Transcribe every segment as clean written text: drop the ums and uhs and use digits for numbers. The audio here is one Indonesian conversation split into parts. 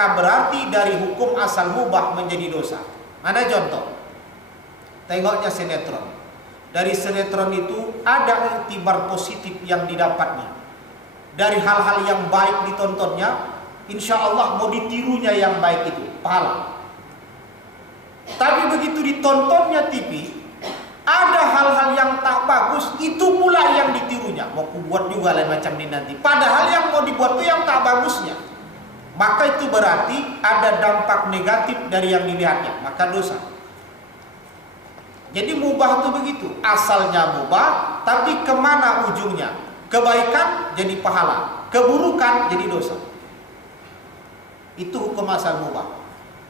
maka berarti dari hukum asal mubah menjadi dosa. Ada contoh, tengoknya sinetron. Dari sinetron itu ada iktibar positif yang didapatnya. Dari hal-hal yang baik ditontonnya, insya Allah mau ditirunya yang baik itu, pahala. Tapi begitu ditontonnya TV, ada hal-hal yang tak bagus, itu pula yang ditirunya. Mau kubuat juga lain macam ini nanti. Padahal yang mau dibuat itu yang tak bagusnya. Maka itu berarti ada dampak negatif dari yang dilihatnya, maka dosa. Jadi mubah itu begitu, asalnya mubah, tapi kemana ujungnya? Kebaikan jadi pahala, keburukan jadi dosa. Itu hukum asal mubah.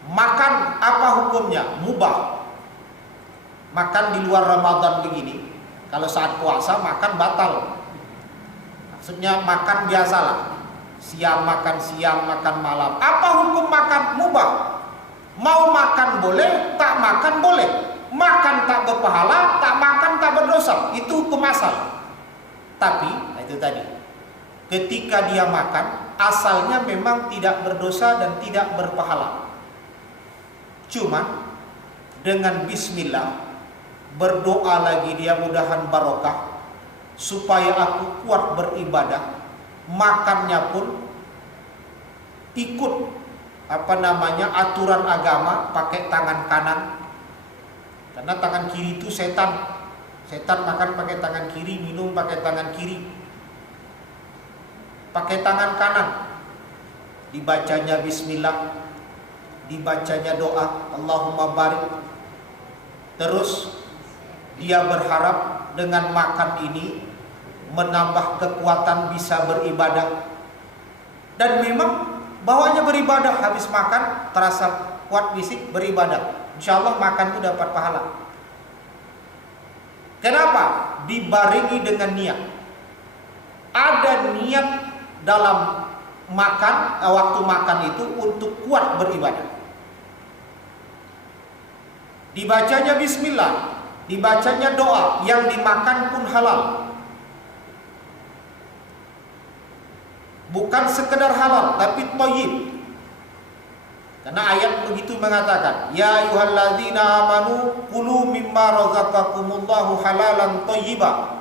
Makan apa hukumnya? Mubah. Makan di luar Ramadan begini, kalau saat puasa makan batal. Maksudnya makan biasalah, siang makan malam. Apa hukum makan? Mubah. Mau makan boleh, tak makan boleh. Makan tak berpahala, tak makan tak berdosa. Itu hukum asal. Tapi itu tadi, ketika dia makan, asalnya memang tidak berdosa dan tidak berpahala. Cuma dengan bismillah, berdoa lagi dia mudahan barokah, supaya aku kuat beribadah. Makannya pun ikut aturan agama, pakai tangan kanan. Karena tangan kiri itu setan. Setan makan pakai tangan kiri, minum pakai tangan kiri. Pakai tangan kanan. Dibacanya bismillah, dibacanya doa Allahumma barik. Terus dia berharap dengan makan ini menambah kekuatan bisa beribadah. Dan memang bawanya beribadah, habis makan terasa kuat fisik beribadah. Insya Allah makan itu dapat pahala. Kenapa? Dibarengi dengan niat. Ada niat dalam makan, waktu makan itu untuk kuat beribadah. Dibacanya bismillah, dibacanya doa, yang dimakan pun halal. Bukan sekedar halal, tapi thayyib. Karena ayat begitu mengatakan, ya ayyuhalladzina amanu kulu mimma razaqakumullahu halalan thayyiba.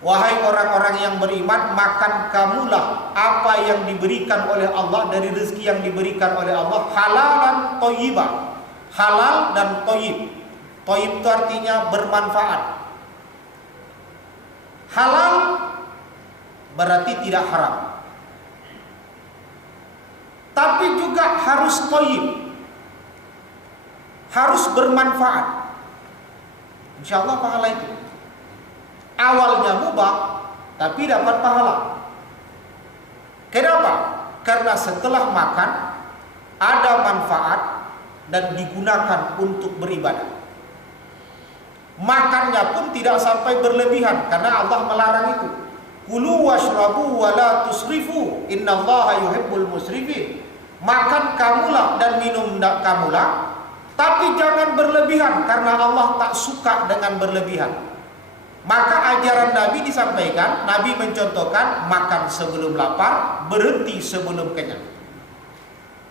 Wahai orang-orang yang beriman, makan kamulah apa yang diberikan oleh Allah dari rezeki yang diberikan oleh Allah, halalan thayyiba. Halal dan thayyib. Thayyib itu artinya bermanfaat. Halal berarti tidak haram. Tapi juga harus thayyib, harus bermanfaat. Insya Allah pahala itu. Awalnya mubah, tapi dapat pahala. Kenapa? Karena setelah makan ada manfaat dan digunakan untuk beribadah. Makannya pun tidak sampai berlebihan, karena Allah melarang itu. Kulu washrabu wa la tusrifu, innallaha yuhibbul musrifin. Makan kamulah dan minum kamulah, tapi jangan berlebihan, karena Allah tak suka dengan berlebihan. Maka ajaran Nabi disampaikan, Nabi mencontohkan makan sebelum lapar, berhenti sebelum kenyang.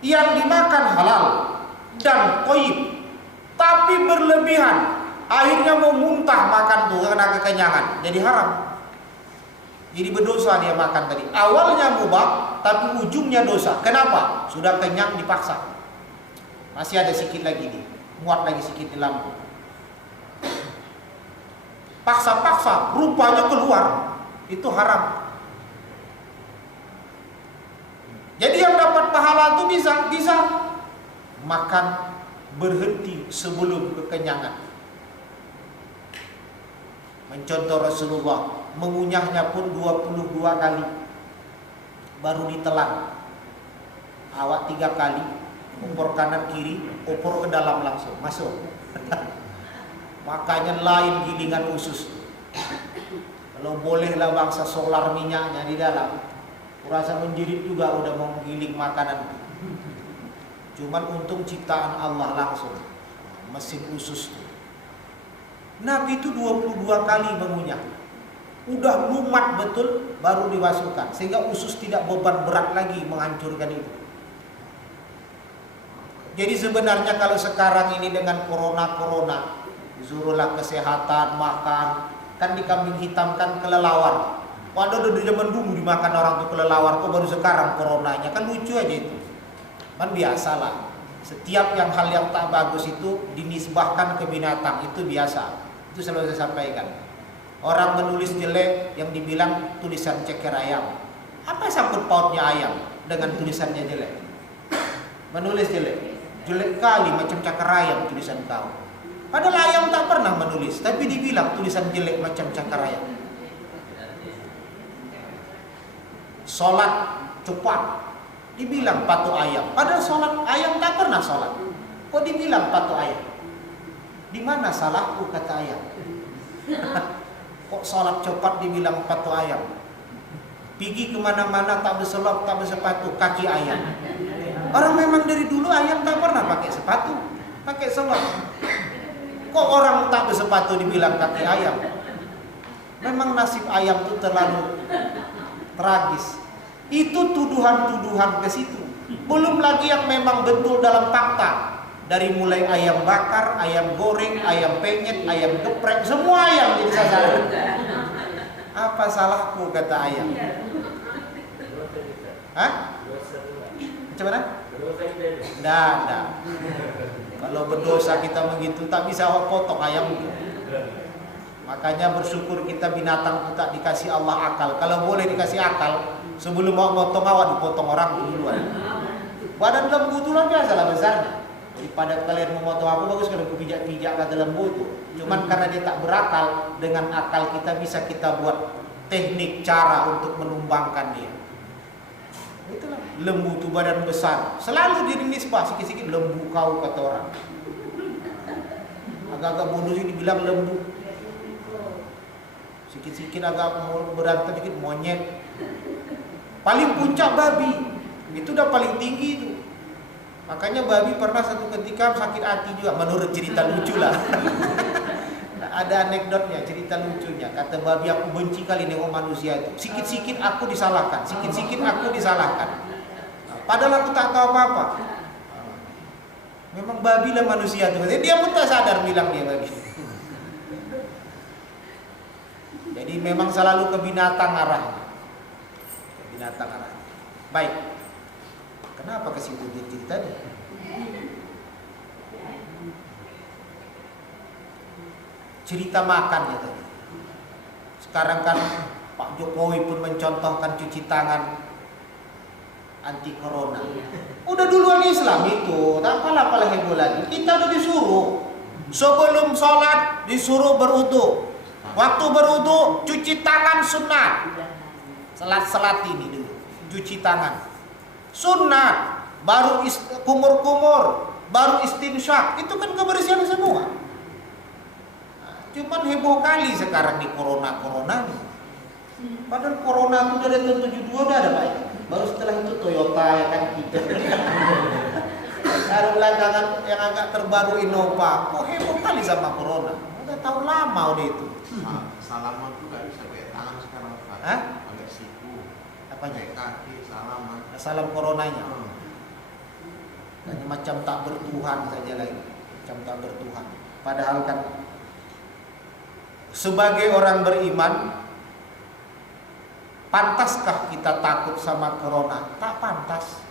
Yang dimakan halal dan thayyib, tapi berlebihan, akhirnya mau muntah makan tuh karena kekenyangan, jadi haram. Jadi berdosa dia makan tadi. Awalnya mubah, tapi ujungnya dosa. Kenapa? Sudah kenyang dipaksa. Masih ada sedikit lagi nih, muat lagi sedikit di lambung. Paksa-paksa, rupanya keluar, itu haram. Jadi yang dapat pahala itu bisa makan berhenti sebelum kekenyangan. Mencontoh Rasulullah, mengunyahnya pun 22 kali baru ditelan. Awak 3 kali, opor kanan kiri, opor ke dalam langsung masuk. Makanya lain gilingan usus. Kalau bolehlah bangsa solar minyaknya di dalam, kurasa menjerit juga udah mau giling makanan. Cuman untung ciptaan Allah langsung, mesin usus tuh. Nabi itu 22 kali mengunyah. Udah lumat betul baru dimasukkan, sehingga usus tidak beban berat lagi menghancurkan itu. Jadi sebenarnya kalau sekarang ini dengan corona, zurulah kesehatan, makan, kan dikambing hitamkan kelelawar. Waduh, di zaman dulu dimakan orang tuh kelelawar, kok baru sekarang coronanya, kan lucu aja itu. Kan biasalah. Setiap hal yang tak bagus itu dinisbahkan ke binatang, itu biasa. Itu selalu saya sampaikan. Orang menulis jelek yang dibilang tulisan ceker ayam. Apa sangkut pautnya ayam dengan tulisannya jelek? Menulis jelek. Jelek kali macam cakar ayam tulisan kau. Padahal ayam tak pernah menulis, tapi dibilang tulisan jelek macam cakar ayam. Sholat cepat, dibilang patok ayam. Padahal sholat ayam tak pernah sholat. Kok dibilang patok ayam? Di mana salahku, kata ayam? Kok sholat cepat dibilang patok ayam? Pergi kemana-mana tak berselop, tak bersepatu, kaki ayam. Orang memang dari dulu ayam tak pernah pakai sepatu, pakai selop. Kok orang tak bersepatu dibilang kaki ayam? Memang nasib ayam itu terlalu tragis. Itu tuduhan-tuduhan ke situ. Belum lagi yang memang betul dalam fakta. Dari mulai ayam bakar, ayam goreng, ayam penyet, ayam geprek, semua ayam jadi sasaran. Apa salahku, kata ayam? Hah? Macam mana? Nggak. Kalau berdosa kita begitu, tak bisa potong ayam itu. Makanya bersyukur kita binatang itu tak dikasih Allah akal. Kalau boleh dikasih akal, sebelum mau potong awak dipotong orang duluan. Badan lembu itu lah biasa lah besarnya. Daripada kalian memotong aku, bagus kalau pijak-pijak kata lembu itu. Cuman karena dia tak berakal, dengan akal kita bisa kita buat teknik cara untuk menumbangkan dia. Itulah lembu itu badan besar, selalu dia nisbah sikit-sikit lembu kau, kata orang. Agak-agak bodoh sih dibilang lembu. Sikit-sikit agak berantem dikit monyet. Paling puncak babi, itu udah paling tinggi itu. Makanya babi pernah satu ketika sakit hati juga, menurut cerita lucu lah. Ada anekdotnya, cerita lucunya. Kata babi, aku benci kali nengok manusia itu. Sikit-sikit aku disalahkan, sikit-sikit aku disalahkan. Padahal aku tak tahu apa-apa. Memang babi lah manusia itu. Dia pun tak sadar bilang dia babi. Jadi memang selalu ke binatang arahnya. Binatang arahnya. Baik. Kenapa ke situ dia ceritanya? Cerita makan ya tadi. Sekarang kan Pak Jokowi pun mencontohkan cuci tangan anti corona. Udah duluan Islam itu, tak apalah heboh lagi. Kita udah disuruh sebelum sholat disuruh berwudu. Waktu berwudu cuci tangan sunnah. Selat ini dulu cuci tangan sunnah. Baru kumur-kumur, baru istinsyak. Itu kan kebersihan semua. Cuman heboh kali sekarang di corona nih. Padahal corona itu dari tahun 72 udah ada Pak. Baru setelah itu Toyota ya kan kita. Baru belakangan yang agak terbaru Innova. Kok heboh kali sama corona? Udah tahu lama udah itu. Salaman tuh gak bisa pakai tangan sekarang Pak. Hah? Pakai siku. Apanya? Pakai kaki, salaman. Salam coronanya. Hanya macam tak bertuhan saja lagi. Macam tak bertuhan. Padahal kan sebagai orang beriman, pantaskah kita takut sama corona? Tak pantas.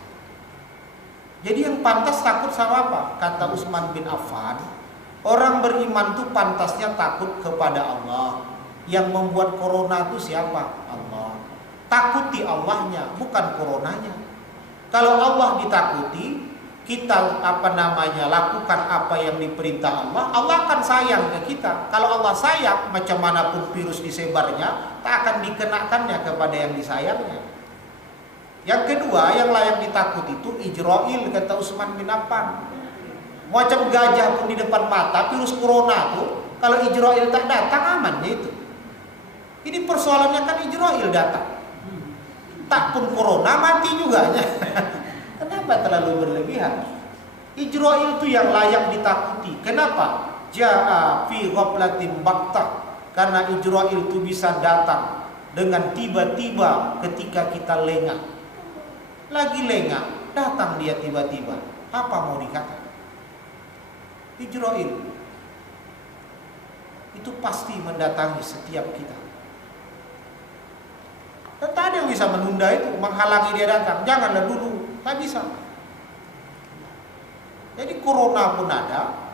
Jadi yang pantas takut sama apa? Kata Utsman bin Affan, orang beriman tuh pantasnya takut kepada Allah. Yang membuat corona itu siapa? Allah. Takuti Allahnya, bukan coronanya. Kalau Allah ditakuti, kita lakukan apa yang diperintah Allah, Allah akan sayang ke kita. Kalau Allah sayang, macam manapun virus disebarnya, tak akan dikenakannya kepada yang disayangnya. Yang kedua, yang layak ditakut itu Ijrail, kata Utsman bin Affan. Macam gajah pun di depan mata, virus corona tuh, kalau Ijrail tak datang amannya itu. Ini persoalannya kan Ijrail datang. Tak pun corona mati juga. Kenapa terlalu berlebihan? Ijrail itu yang layak ditakuti. Kenapa? Ja'a fi ghaflatin baktah. Karena Ijrail itu bisa datang dengan tiba-tiba ketika kita lengah. Lagi lengah, datang dia tiba-tiba. Apa mau dikatakan? Ijra'il itu pasti mendatangi setiap kita. Dan tak ada yang bisa menunda itu, menghalangi dia datang. Janganlah dulu, tak bisa. Jadi corona pun ada,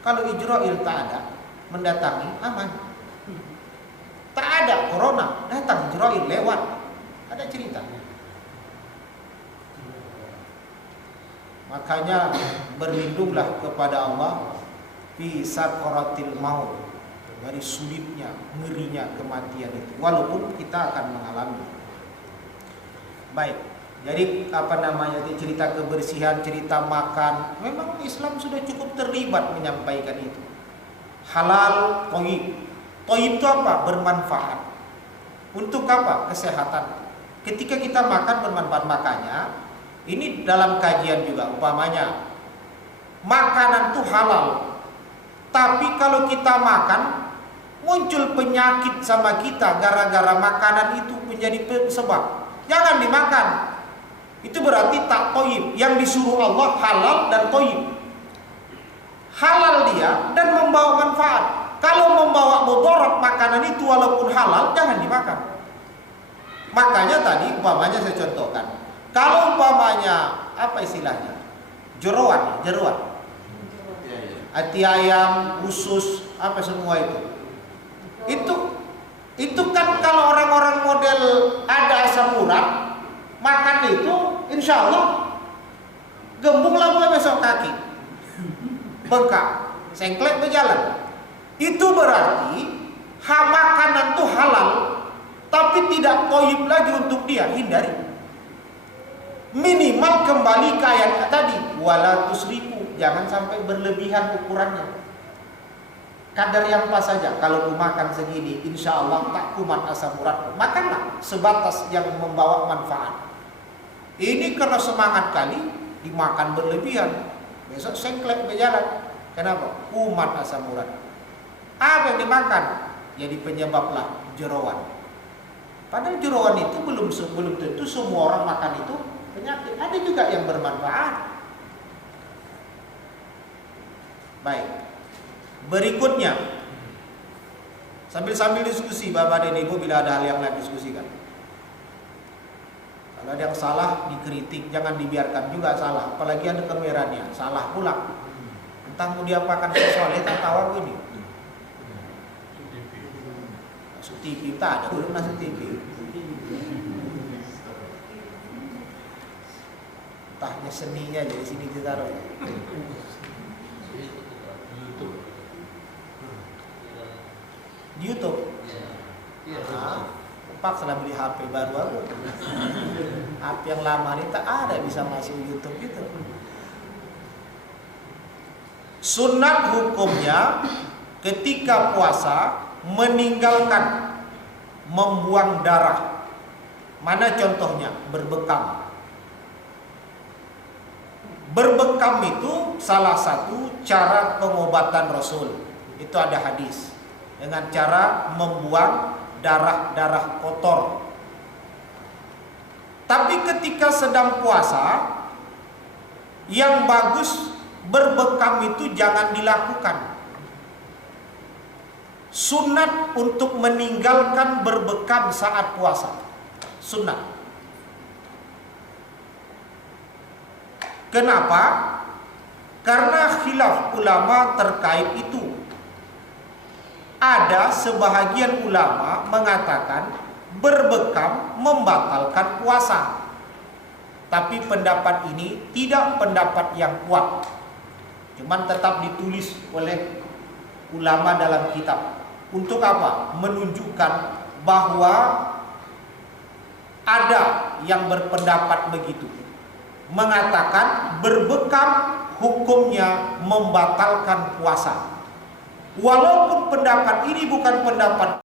kalau Ijra'il tak ada, mendatangi aman. Tak ada corona, datang Ijra'il lewat. Ada ceritanya. Makanya berlindunglah kepada Allah fi sakaratil maut, dari sulitnya, ngerinya kematian itu, walaupun kita akan mengalami. Baik, jadi cerita kebersihan, cerita makan, memang Islam sudah cukup terlibat menyampaikan itu. Halal, thayyib. Thayyib itu apa? Bermanfaat. Untuk apa? Kesehatan. Ketika kita makan bermanfaat, makanya ini dalam kajian juga, umpamanya makanan itu halal, tapi kalau kita makan muncul penyakit sama kita gara-gara makanan itu menjadi sebab, jangan dimakan. Itu berarti tak thayyib. Yang disuruh Allah halal dan thayyib. Halal dia dan membawa manfaat. Kalau membawa mudarat makanan itu walaupun halal, jangan dimakan. Makanya tadi umpamanya saya contohkan, kalau umpamanya apa istilahnya, jeroan, hati ayam, usus, apa semua itu kan kalau orang-orang model ada asam urat makan itu, insya Allah gembung lambung besok kaki, bengkak, sengklek berjalan. Itu berarti makanan itu halal, tapi tidak thayyib lagi untuk dia, hindari. Minimal kembali ke ayat tadi, wala tusrifu, jangan sampai berlebihan ukurannya. Kadar yang pas saja. Kalau ku makan segini, insya Allah tak kumat asam urat. Makanlah sebatas yang membawa manfaat. Ini karena semangat kali dimakan berlebihan, besok sengklek berjalan. Kenapa? Kumat asam urat. Apa yang dimakan? Jadi penyebablah jeroan. Padahal jeroan itu belum tentu semua orang makan itu penyakit. Ada juga yang bermanfaat. Baik. Berikutnya, sambil diskusi Bapak dan Ibu bila ada hal yang lain diskusikan. Kalau ada yang salah dikritik, jangan dibiarkan juga salah. Apalagi ada kemerannya, salah pula. Entah mau dia makan soleh tak tahu ini. Masuk TV tak ada, belum masuk TV. Entahnya seninya jadi sini ditaruh. Di YouTube. Paksa lah beli HP baru aku. HP yang lama ini tak ada bisa masuk YouTube gitu. Sunat hukumnya ketika puasa meninggalkan membuang darah. Mana contohnya? Berbekam. Berbekam itu salah satu cara pengobatan Rasul. Itu ada hadis. Dengan cara membuang darah-darah kotor. Tapi ketika sedang puasa, yang bagus berbekam itu jangan dilakukan. Sunat untuk meninggalkan berbekam saat puasa. Sunat. Kenapa? Karena khilaf ulama terkait itu. Ada sebahagian ulama mengatakan berbekam membatalkan puasa. Tapi pendapat ini tidak pendapat yang kuat. Cuman tetap ditulis oleh ulama dalam kitab. Untuk apa? Menunjukkan bahwa ada yang berpendapat begitu. Mengatakan berbekam hukumnya membatalkan puasa. Walaupun pendapat ini bukan pendapat